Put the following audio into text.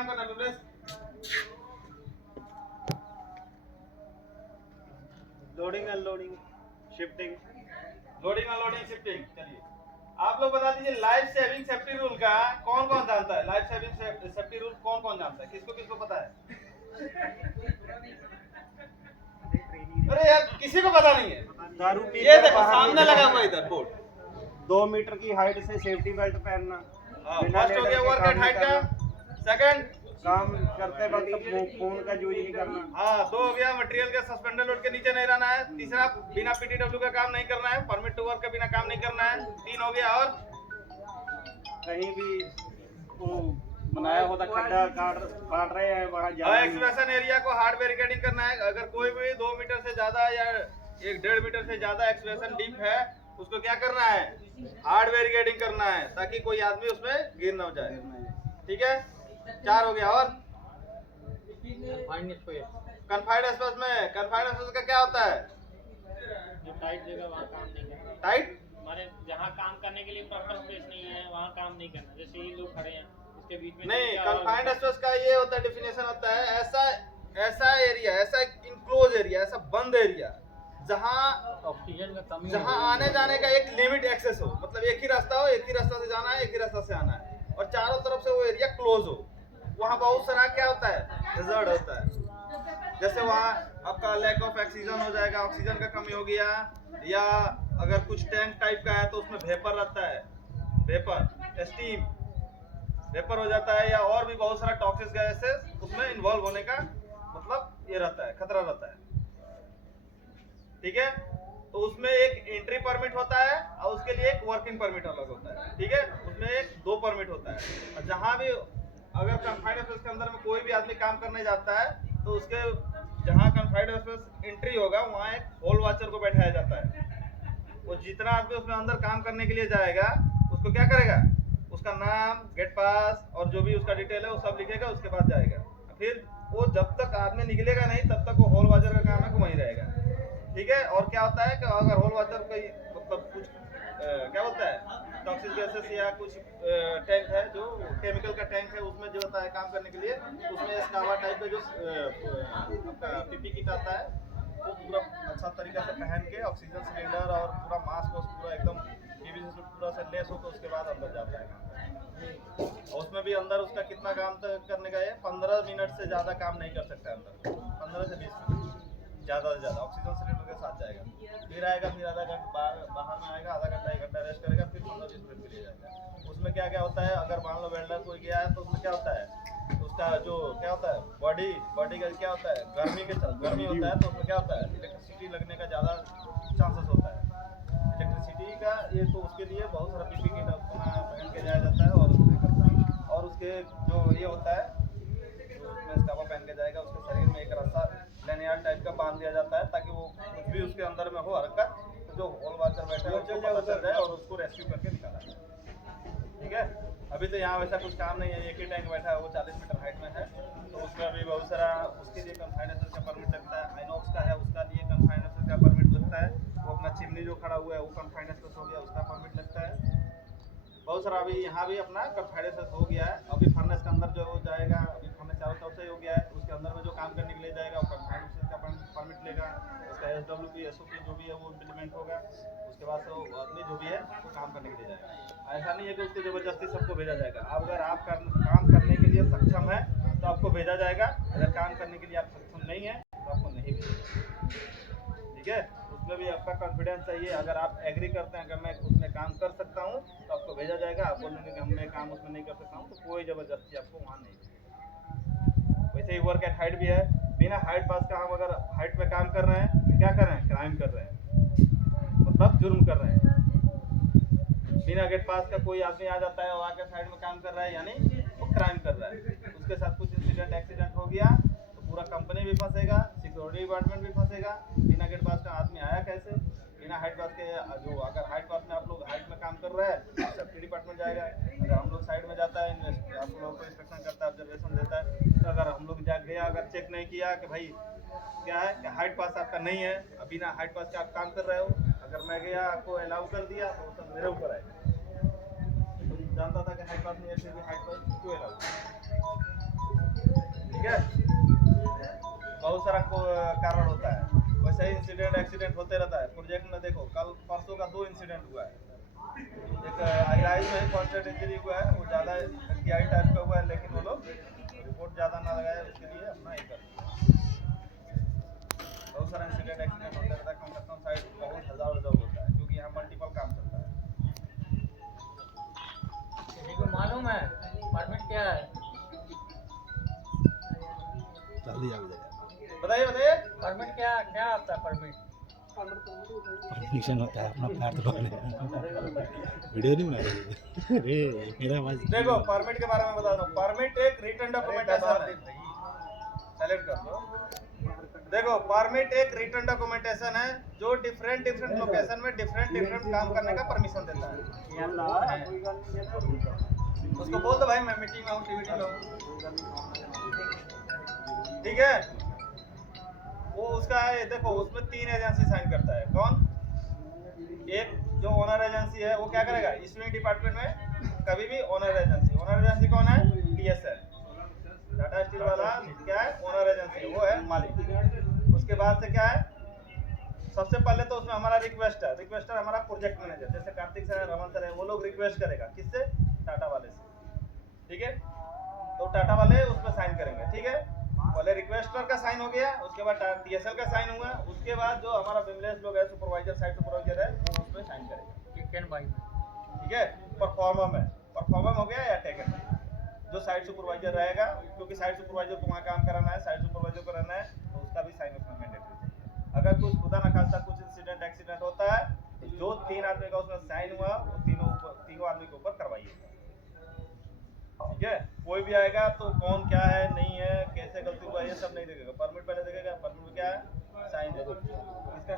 काम करना लुलेस। Loading unloading shifting. Loading unloading shifting. चलिए आप लोग बता दीजिए लाइफ सेविंग सेफ्टी रूल का कौन कौन जानता है? लाइफ सेविंग सेफ्टी रूल कौन कौन जानता है? किसको किसको पता है? अरे यार किसी को पता नहीं है। दारू पी ये देखो सामने लगा हुआ इधर बोर्ड। 2 मीटर की हाइट से सेफ्टी बेल्ट पहनना। फर्स्ट हो गया वर्क एट हाइट का। सेकंड काम करते वक्त फोन का यूज नहीं करना। हाँ 2 हो गया मटेरियल के सस्पेंडर लोड के नीचे नहीं रहना है। तीसरा बिना पीटीडब्ल्यू का काम नहीं करना है। परमिट टू वर्क के बिना काम नहीं करना है। 3 हो गया। और कहीं भी बनाया होता खड्डा काट रहे हैं वहाँ एक्सवेशन एरिया को हार्ड बैरिकेडिंग करना है। अगर कोई भी 2 मीटर से ज्यादा या 1.5 मीटर से ज्यादा एक्सवेशन डीप है उसको क्या करना है? हार्ड बैरिकेडिंग करना है ताकि कोई आदमी उसमें गिर ना जाए। ठीक है 4 हो गया। और कन्फाइंड स्पेस में कन्फाइंड स्पेस का क्या होता है? जो टाइट जगह वहाँ काम नहीं करना। टाइट हमारे जहाँ काम करने के लिए प्रॉपर स्पेस नहीं है वहाँ काम नहीं करना। जैसे ये लोग खड़े हैं इसके बीच में नहीं। कन्फाइंड स्पेस का ये होता है डेफिनेशन होता है ऐसा एरिया, ऐसा इनक्लोज एरिया, ऐसा बंद एरिया जहाँ ऑक्सीजन का कमी जहाँ आने जाने का एक लिमिट एक्सेस हो। मतलब एक ही रास्ता हो, एक ही रास्ता से जाना है, एक ही रास्ता से आना है और चारों तरफ से वो एरिया क्लोज हो। वहाँ बहुत सारा क्या होता है? हैजर्ड होता है। जैसे वहाँ आपका लैक ऑफ ऑक्सीजन हो जाएगा, ऑक्सीजन का कमी हो गया, या अगर कुछ टैंक टाइप का है तो उसमें वेपर रहता है, वेपर स्टीम वेपर हो जाता है, या और भी बहुत सारा टॉक्सिक गैसेस उसमें इन्वॉल्व होने का मतलब ये रहता है, खतरा रहता है। ठीक है तो उसमें एक एंट्री परमिट होता है और उसके लिए एक वर्किंग परमिट अलग होता है। ठीक है उसमें एक 2 परमिट होता है। और जहाँ भी अगर कन्फाइंड स्पेस के अंदर में कोई भी आदमी काम करने जाता है तो उसके जहाँ कन्फाइंड स्पेस एंट्री होगा वहाँ एक हॉल वॉचर को बैठाया जाता है। वो जितना आदमी उसमें अंदर काम करने के लिए जाएगा उसको क्या करेगा? उसका नाम, गेट पास और जो भी उसका डिटेल है वो सब लिखेगा, उसके बाद जाएगा। फिर वो जब तक आदमी निकलेगा नहीं तब तक वो हॉल वॉचर का काम है कि वहीं रहेगा। ठीक है और क्या होता है कि अगर हॉल वॉचर कोई मतलब कुछ क्या बोलता है टॉक्सिक गैसेस या कुछ टैंक है जो केमिकल का टैंक है उसमें जो होता है काम करने के लिए उसमें स्कावा टाइप का जो आपका पीपी किट आता है वो पूरा अच्छा तरीका से पहन के ऑक्सीजन सिलेंडर और पूरा मास्क पूरा एकदम पीवीसी से पूरा से लेस हो तो उसके बाद अंदर जाता है। और उसमें भी अंदर उसका कितना काम करने का है? 15 मिनट से ज़्यादा काम नहीं कर सकता अंदर। 15 से 20 मिनट ज़्यादा से ज़्यादा ऑक्सीजन सिलेंडर के साथ जाएगा। फिर आएगा, फिर आधा घंटा बाहर में आएगा, आधा घंटा 1 घंटा रेस्ट करेगा, फिर 15-20 मिनट के लिए जाएगा। उसमें क्या क्या होता है? अगर मान लो वेल्डर कोई गया है तो उसमें क्या होता है? उसका जो क्या होता है बॉडी का क्या होता है? गर्मी होता है तो उसमें क्या होता है? इलेक्ट्रिसिटी लगने का ज़्यादा चांसेस होता है इलेक्ट्रिसिटी का। ये तो उसके लिए बहुत सारा पीपी किट अपना पहन के जाया जाता है और उसमें करता है। और उसके जो ये होता है उसमें स्कार्फ पहन के जाएगा, उसके शरीर में एक रस्सा लैनियार टाइप का बांध दिया जाता है ताकि वो कुछ भी उसके अंदर में हो हरकत तो जो हॉल वॉचर बैठा है उसको पता चल जाए और उसको रेस्क्यू करके निकाला जाए। ठीक है अभी तो यहाँ वैसा कुछ काम नहीं है। एक ही टैंक बैठा है वो 40 मीटर हाइट में है तो उसमें अभी बहुत सारा उसके लिए कन्फाइंड स्पेस का परमिट लगता है। आइनॉक्स का है उसका लिए कन्फाइंड स्पेस का परमिट लगता है। वो अपना चिमनी जो खड़ा हुआ है वो कन्फाइंड स्पेस हो गया, उसका परमिट लगता है। बहुत सारा अभी यहाँ भी अपना कन्फाइंड स्पेस हो गया है। अभी फर्नेस के अंदर जो जाएगा, अभी फर्नेस चारों तरफ से हो गया है, उसके अंदर में जो काम करने के लिए जाएगा वो कन्फाइंड स्पेस का परमिट लेगा। उसका SWP SOP जो भी है वो इम्प्लीमेंट होगा। उसके बाद से वो आदमी जो भी है वो काम करने के लिए जाएगा। ऐसा नहीं है कि उसको ज़बरदस्ती सबको भेजा जाएगा। अब अगर आप काम करने के लिए सक्षम है तो आपको भेजा जाएगा, अगर काम करने के लिए आप सक्षम नहीं है तो आपको नहीं भेजा। ठीक है उसमें भी आपका कॉन्फिडेंस चाहिए। अगर आप एग्री करते हैं अगर मैं उसमें काम कर सकता हूँ तो आपको भेजा जाएगा। आप बोलेंगे कि मैं काम उसमें नहीं कर सकता हूँ तो कोई ज़बरदस्ती आपको वहाँ नहीं भेजेगा। वैसे ही वर्क एट हाइट भी है। बिना हाइट पास का हम अगर हाइट में काम कर रहे हैं तो क्या कर रहे हैं? क्राइम कर रहे हैं, मतलब जुर्म कर रहे हैं। बिना गेट पास का कोई आदमी आ जाता है और आके साइड में काम कर रहा है यानी वो क्राइम कर रहा है। उसके साथ कुछ इंसिडेंट एक्सीडेंट हो गया तो पूरा कंपनी भी फंसेगा, सिक्योरिटी डिपार्टमेंट भी फंसेगा। बिना गेट पास का आदमी आया कैसे? बिना हाइट पास के जो अगर हाइट पास में आप लोग हाइट में काम कर रहे हैं सेफ्टी डिपार्टमेंट जाएगा। अगर हम लोग साइड में जाता है आप लोगों को इंस्पेक्शन करता है, ऑब्जर्वेशन देता है तो अगर हम लोग जा गया अगर चेक नहीं किया कि भाई क्या है कि हाइट पास आपका नहीं है, बिना हाइट पास के आप काम कर रहे हो, अगर मैं गया आपको अलाउ कर दिया तो सब मेरे ऊपर आएगा। तो जानता था कि हाइट पास नहीं है फिर भी हाइट पास क्यों अलाउ? ठीक है, बहुत सारा कारण होता है, वैसे ही इंसिडेंट एक्सीडेंट होते रहता है। प्रोजेक्ट में देखो कल परसों का 2 इंसिडेंट हुआ है, एक हाईराइज में फर्स्ट इंजरी हुआ है, वो ज़्यादा एफटीआई टाइप का हुआ है, लेकिन वो लोग रिपोर्ट ज़्यादा ना लगाए उसके लिए अपना ही कर। बहुत सारा इंसिडेंट एक्सीडेंट होता रहता है, कंस्ट्रक्शन साइट बहुत हज़ार जॉब होता है, क्योंकि यहाँ मल्टीपल काम चलता है। किसी को मालूम है परमिट क्या है? जल्दी आ जाएगा। बताइए बताइए। परमिट क्या क्या आता है? परमिट परमिशन होता है अपना फ्लैट खोलने। वीडियो नहीं बना रहे अरे मेरा आवाज देखो परमिट के बारे में बता दो। परमिट एक रिटन डॉक्यूमेंटेशन है, सेलेक्ट कर लो। देखो परमिट एक रिटन डॉक्यूमेंटेशन है जो डिफरेंट लोकेशन में डिफरेंट काम करने का परमिशन देता है। उसको बोल दो भाई मैं मीटिंग में हूँ, टीवीटी में हूँ, ठीक है। वो उसका है, देखो उसमें 3 एजेंसी साइन करता है। कौन? एक जो ओनर एजेंसी है वो क्या करेगा, इशूइंग डिपार्टमेंट में कभी भी ओनर एजेंसी कौन है? टीएसएल, टाटा स्टील वाला क्या है? ओनर एजेंसी, वो है मालिक। उसके बाद से क्या है, सबसे पहले तो उसमें हमारा रिक्वेस्टर हमारा प्रोजेक्ट मैनेजर, जैसे कार्तिक सर है, रमन सर है, वो लोग रिक्वेस्ट करेगा किससे? टाटा वाले से, ठीक है। तो टाटा वाले उस पर साइन करेंगे, ठीक है। पहले रिक्वेस्टर का साइन हो गया, उसके बाद टीएसएल का साइन हुआ, उसके बाद जो हमारा बिमलेस लोग है, सुपरवाइजर, साइट सुपरवाइजर है, वो उस पर साइन करेगा, ठीक है। परफॉर्मर हो गया या टेकन में, जो साइट सुपरवाइजर रहेगा, क्योंकि साइट सुपरवाइजर को वहाँ काम कराना है, साइट सुपरवाइजर को रहना है, तो उसका भी साइन उसमें मैंडेटरी चाहिए। अगर कुछ खुदा न खास्ता कुछ इंसिडेंट एक्सीडेंट होता है, तो जो 3 आदमी का उसमें साइन हुआ वो तीनों आदमी के ऊपर करवाइएगा, ठीक है। कोई भी आएगा तो कौन क्या है नहीं है, कैसे गलती हुआ, ये सब नहीं देखेगा। परमिट पहले देखेगा, परमिट में क्या है? साइन है, इसका